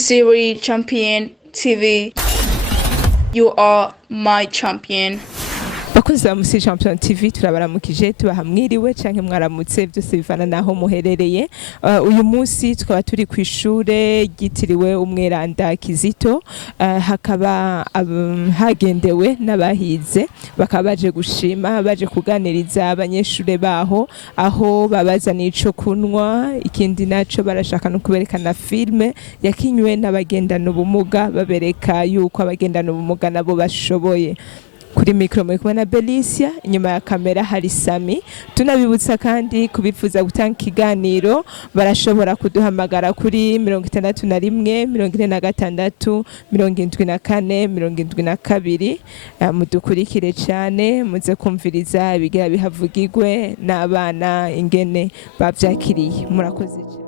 Musiri Champion TV. You are my champion. Bakozi ba Musiri Champion TV turabaramukije tubaha mwiriwe canke mwaramutse byose bivana naho muherereye. Uyu munsi tukaba turi ku ishure ryitiriwe umweranda Kizito, hakaba hagendewe n'abahize bakaba baje gushima, baje kuganiriza abanyeshure baho aho babazaniye ico kunwa, ikindi naco barashaka no kuberekana filme yakinywe n'abagendana ubumuga, babereka yuko abagendana ubumuga nabo bashoboye. Kuri mikro muri kumwe na Belicia, inyuma ya kamera hari Sami. Tunabibutsa kandi kubifuza gutanga ikiganiro barashobora kuduhamagara kuri 61 46 74 72. Mudukurikire cyane muze kumviriza ibigira bihavugirwe n'abana ingene bavyakiriye. Murakoze cyane.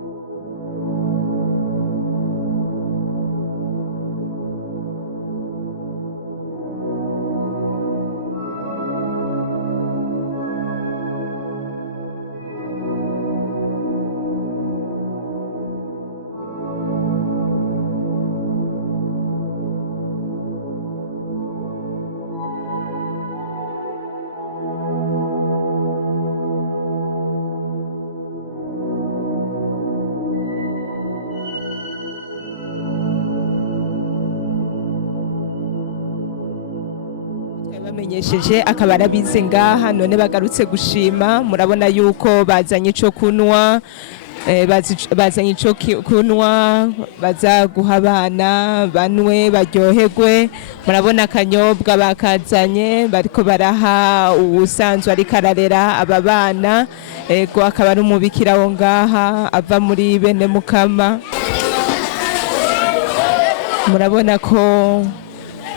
Bamenyesheje akaba arabize ngaha none bagarutse gushima, murabona yuko bazanye ico kunwa, bazanye ico kunwa baza guha abana banwe baryoherwe. Murabona akanyobwa bakazanye bariko baraha ubusanzwe ariko ararera aba bana, ego akaba ari umubikira wo ngaha ava muri bene mukama. Murabona ko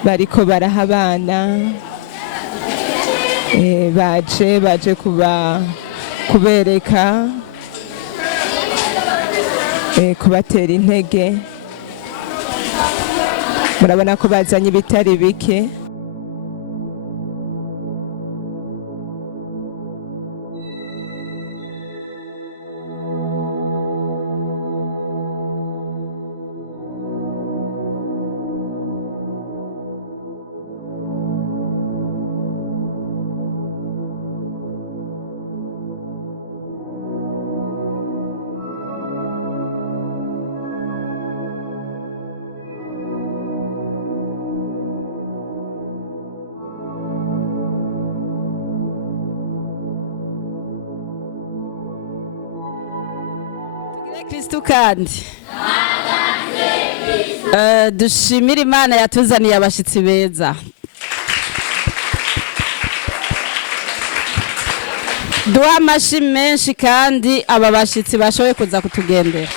bariko baraha abana, baje kubereka, kubatera intege. Murabona ko bazanye ibitari bike. Kristo kandi dushimira Imana yatuzaniye abashitsi beza. Duha amashi menshi kandi aba bashitsi bashoboye kuza kutugendera.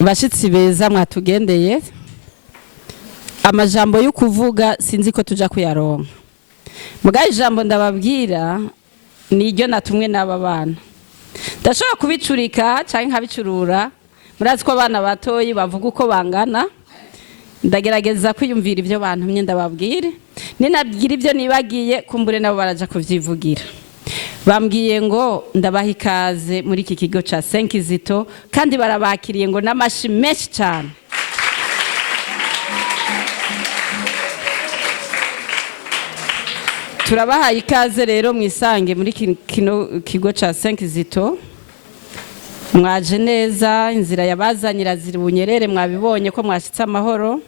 Bashitsi beza mwatugendeye, amajambo yo kuvuga sinzi ko tuja kuyaronka. Muga ijambo ndababwira niryo natumwe n'aba bana. Ndashobora kubicurika cyangwa nkabicurura, murazi ko abana batoyi bavuga uko bangana. Ndagerageza kwiyumvira ibyo bantumye ndababwire, ninabwira ibyo nibagiye kumbure nabo baraja kuvyivugira. Bambwiye ngo ndabaha ikaze muri iki kigo ca St KIZITO kandi barabakiriye ngo n'amashi menshi cyane. Turabahaye ikaze rero mwisange muri kino kigo ca St KIZITO. Mwaje neza, inzira yabazanyira ziri bunyerere, mwabibonye ko mwashitse amahoro.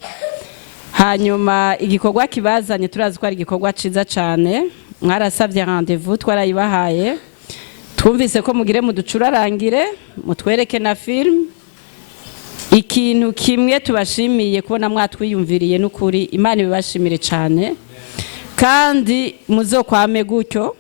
Hanyuma igikorwa kibazanye turazi ko ari igikorwa ciza cyane. Mwarasavye rendez-vous twarayibahaye. Twumvise ko mugire muducurarangire, mutwereke na film. Ikintu kimwe tubashimiye kubona mwatwiyumviriye n'ukuri, Imana ibibashimire cyane. Kandi muzokwame gutyo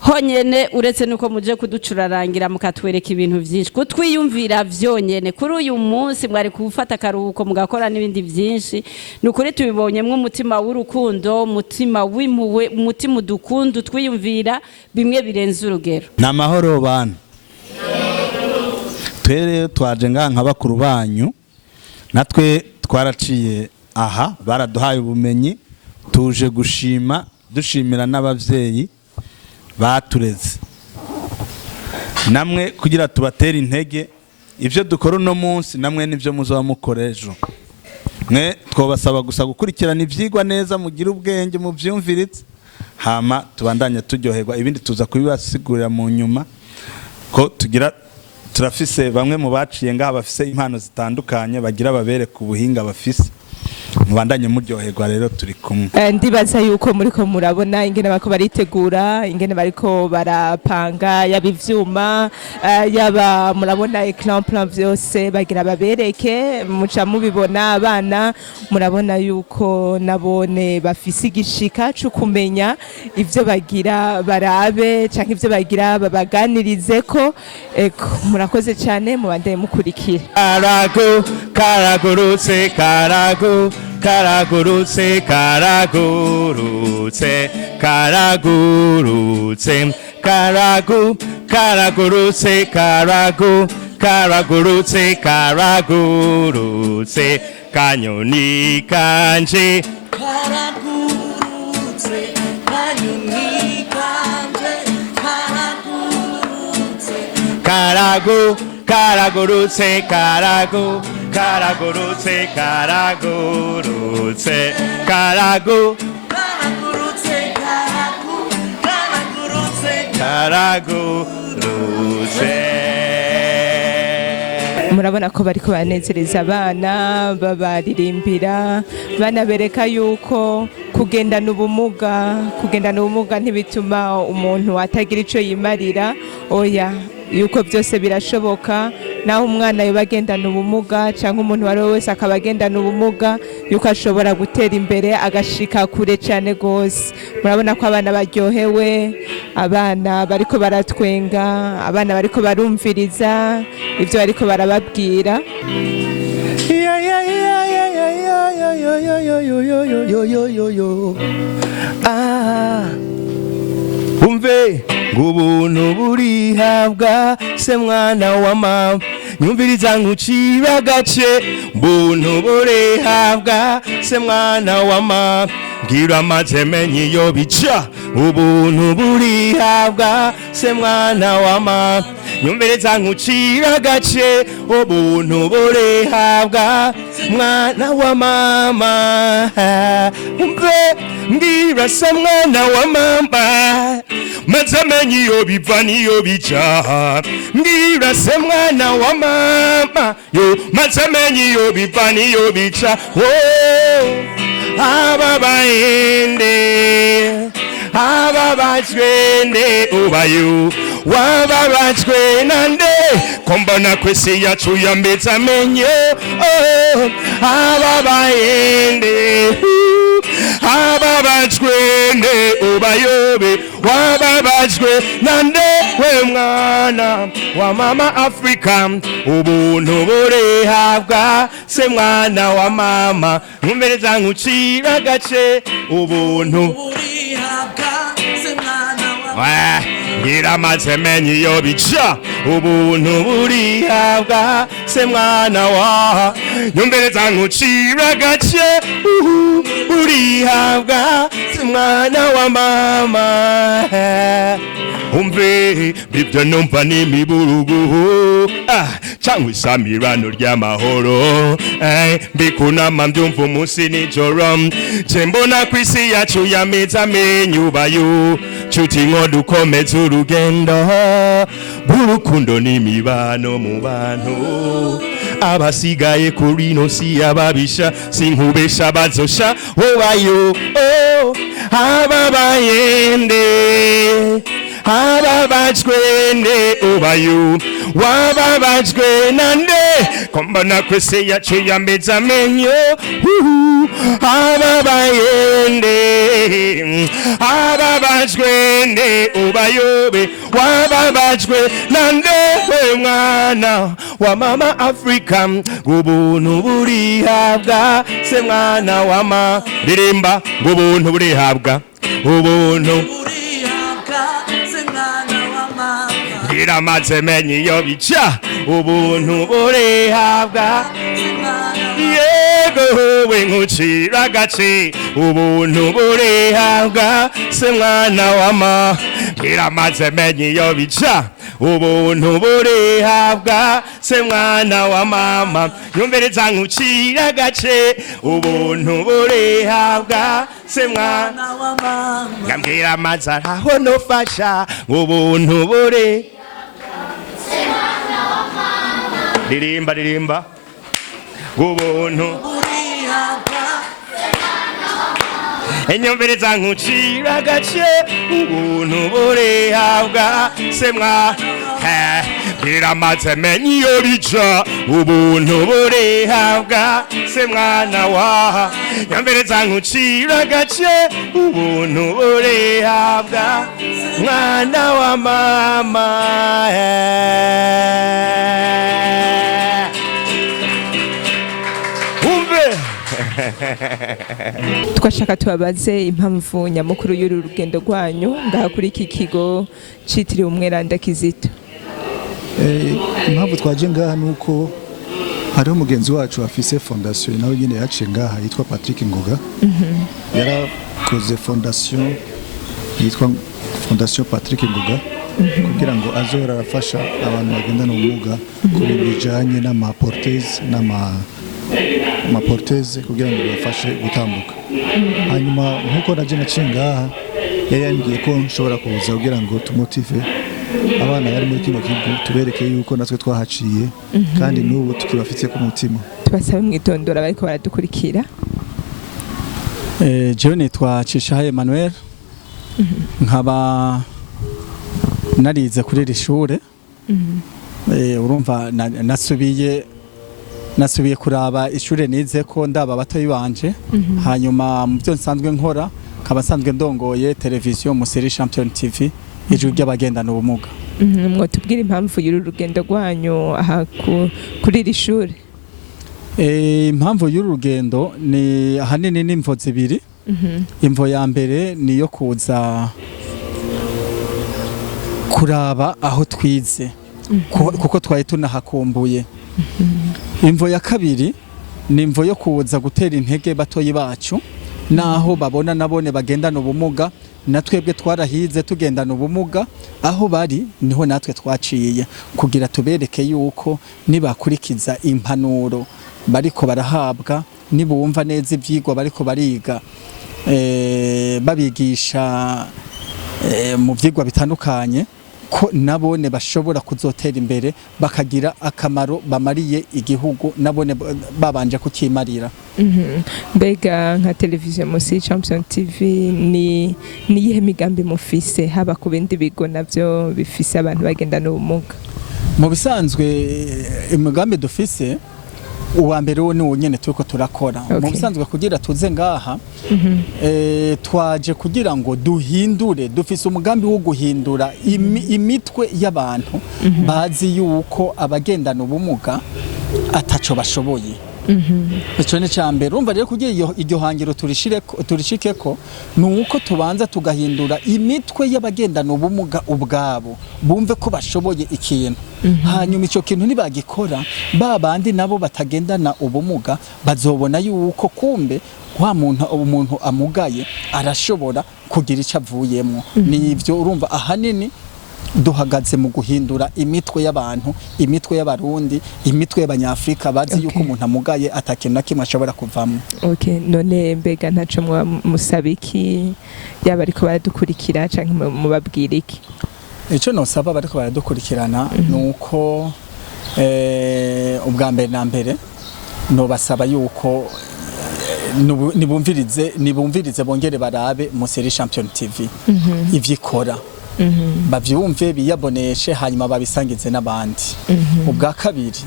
honyene, uretse nuko muje kuducurarangira mukatwereka ibintu byinshi kutwiyumvira vyonyene. Kuri uyu munsi mwari kufata akaruhuko mugakora n'ibindi byinshi. Nukuri tubibonyemwe umutima w'urukundo, umutima w'impuhwe, umutima udukunda twiyumvira bimwe birenze urugero. Namahoro bana, twere twaje nka bakuru banyu, natwe twaraciye aha, baraduhaye ubumenyi, tuje gushima dushimira n'abavyeyi batureze. namwe kugira tubatere intege ivyo dukora uno munsi namwe nivyo muzoba mukora ejo. Mwe twobasaba gusa gukurikirana ivyigwa neza mugira ubwenge mu vyumviritse hama tubandanya turyoherwa ibindi tuza kubibasigurira mu nyuma ko turafise bamwe mu baciye ngaha bafise impano zitandukanye bagira babereka ubuhinga bafise mubandanye muryoherwa rero turi kumwe. Ndibaza yuko muriko murabona ingene bariko baritegura ingene bariko barapanga yaba ivyuma yaba murabona ecran plan vyose bagira babereke muca mubibona abana murabona yuko nabone bafise igishika cyo kumenya ivyo bagira barabe canke ivyo bagira babaganirizeko. Murakoze cyane mubandanye mukurikira. Karagurutse karagurutse karagurutse karagurutse karagurutse karagurutse karagurutse kanyoni kanje karagurutse kanyoni kanje karagurutse karagurutse karagurutse karagurutse karagurutse. Murabona ko bariko banezereza abana babaririmbira banabereka yuko kugendana ubumuga ntibituma umuntu atagira ico yimarira. Oya, yuko byose birashoboka naho umwana yoba agendana ubumuga cyangwa umuntu wari wese akaba agendana ubumuga yuko ashobora gutera imbere agashika kure cyane gose. Murabona ko abana baryohewe, abana bariko baratwenga, abana bariko barumviriza ivyo bariko barababwira. Umve ngubuntu burihabwa se mwana wa mama nyumviriza nkucira gace buntu burihabwa se mwana wa mama ngira maze menye iyo bica ubuntu burihabwa se mwana wa mama nyumviriza nkucira gace ubuntu burihabwa mwana wa mama umve ngira se mwana wa mama maze menye iyo biva niyo bica ngira se mwana wa mama yo maze menye iyo biva niyo bica aba baende aba bajwende ubayo wababajwe nande kombona kwese yacu yambeza amenyo aba baende ababajwe ne ubayobe wababajwe nande we mwana wa mama Afrika ubuntu burihabwa se mwana wa mama nkumbereza nkucira gace ubuntu burihabwa se mwana wa mama ngira maze menye iyo bica ubuntu burihabwa se mwana wa nyumbereza nkucira gace burihabwa se mwana wa mama umve bibyo numva n'imiburugu cyangwa isamirano ry'amahoro mbikunama mbyumva umunsi nijoro nje mbona ku isi yacu yameze amenyo ubayo nshuti nko dukomeze urugendo bw'urukundo n'imibano mu bantu abasigaye kuri ino si ababisha sinkubesha bazosha ubayo ababayende ababajwe ne ubayo wababajwe nande kombona kwese yaciye ambeza amenyo ababayende ababajwe ne ubayobe wababajwe nande we mwana wa mama Afrika ubuntu burihabwa se mwana wa mama birimba ubuntu burihabwa ubuntu ngira maze menye iyo bica ubuntu burihabwa yego we nkucira gace ubuntu burihabwa se mwana wa mama ngira maze menye iyo bica ubuntu burihabwa se mwana wa mama nyumviriza nkucira agace ubuntu burihabwa se mwana wa mama ngambwira amazara aho nofasha ubuntu buri se mwana wa mama ririmba ubuntu burihabwa se mwana wa mama enyumviriza nkucira agace ubuntu burihabwa se mwana biramaze menye iyo bija ubuntu burihabwa se mwana wa nyumviriza nkucira agace ubuntu burihabwa mwana wa mama twashaka tubabaze impamvu nyamukuru y'uru rugendo rwanyu ngaha kuri iki kigo citiriwe umweranda Kizito. Impamvu twaje ngaha nuko hariho umugenzi wacu afise fondation nawe nyine yaciye ngaha yitwa Patrick Ngoga. Yarakoze fondation yitwa Fondation Patrick Ngoga kugira ngo azora arafasha abantu bagendana ubumuga ku bijanye n'amaporteze kugira ngo bafashe gutambuka. Hanyuma nkuko naje naciye ngaha yari yambwiye ko nshobora kuza kugira ngo tumotive abana bari muri kino kigo tubereke yuko natwe twahaciye kandi n'ubu tukibafite ku mutima. Tubasabe mwitondora bariko baradukurikira. Jewe nitwa Cishahaye Emmanuel nkaba narize kuri iryoshure urumva nasubiye kuraba ishure nize ko ndaba batoyi banje hanyuma mu byo nsanzwe nkora nkaba nsanzwe ndongoye televiziyo muri Champion TV ijuru ry'abagendana ubumuga. Mwo tubwira impamvu y'uru rugendo rwanyu aha kuri iri shure. Impamvu y'uru rugendo ni ahanini n'imvo zibiri. Imvo ya mbere ni yo kuza kuraba aho twize kuko twari tunahakumbuye. Imvo ya kabiri ni imvo yo kuza gutera intege batoyi bacu naho babona nabone bagendana ubumuga natwebwe twarahize tugendana ubumuga aho bari niho natwe twaciye kugira tubereke yuko nibakurikiza impanuro bariko barahabwa nibumva neza ivyigwa bariko bariga babigisha mu vyigwa bitandukanye ko nabone bashobora kuzotera imbere bakagira akamaro bamariye igihugu nabone babanje kukimarira. Mbega nka televiziyo muri Champion TV ni yihe migambi mufise haba ku bindi bigo navyo bifise abantu bagendana ubumuga? Mu bisanzwe imigambi dufise uwa mbere wo ni wonyene turiko turakora. Mu bisanzwe kugira tuze ngaha twaje kugira ngo duhindure dufise umugambi wo guhindura imitwe y'abantu bazi yuko abagendana ubumuga ataco bashoboye. Ico ni cyambere urumva rero kugira iryo hangiro turishikeko nuko tubanza tugahindura imitwe y'abagendana ubumuga ubwabo bumve ko bashoboye ikintu. Hanyuma ico kintu nibagikora babandi nabo batagendana ubumuga bazobona yuko kumbe wa umuntu amugaye arashobora kugira ico avuyemo. Nivyo urumva ahanini duhagaze mu guhindura imitwe y'abantu, imitwe y'abarundi, imitwe y'abanyafrika bazi yuko umuntu amugaye atakintu na kimwe ashobora kuvamo. None mbega ntaco musabiki yaba ariko baradukurikira canke mubabwira iki? Ico nosaba bariko baradukurikirana nuko ubwa mbere na mbere no basaba yuko nibumvirize bongere barabe muri Champion TV ivyikora. Bavyumve biyaboneshe hanyuma babisangize n'abandi. Ubwa kabiri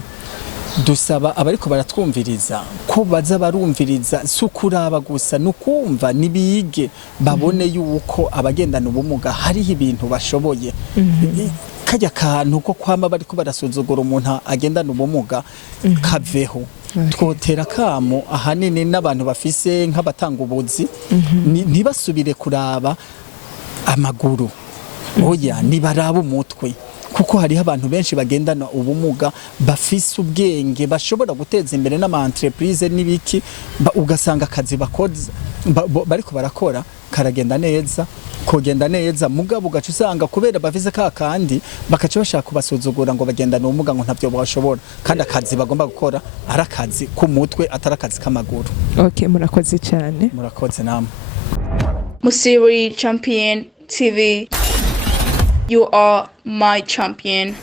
dusaba abariko baratwumviriza ko baza barumviriza sukuraba gusa nukumva nibige babone yuko abagendana ubumuga hari ibintu bashoboye. Kajya kantu ko kwama bariko barasuzugura umuntu agendana ubumuga kaveho. Twotera kamo ahanini n'abantu bafise nk'abatanga ubuzi ntibasubire kuraba amaguru. Oya nibaraba umutwe kuko hari abantu benshi bagendana ubumuga bafise ubwenge bashobora guteza imbere n'ama entreprise n'ibiki ugasanga akazi bakoze bariko barakora karagenda neza kogenda neza mugabo ugaca usanga kubera bavize ka kandi bakaca bashaka kubasuzugura ngo bagendana ubumuga ngo ntavyo bashobora kandi akazi bagomba gukora ari akazi ku mutwe atari akazi k'amaguru. Okay, murakoze cyane. Murakoze namwe. Musiri Champion TV, you are my champion.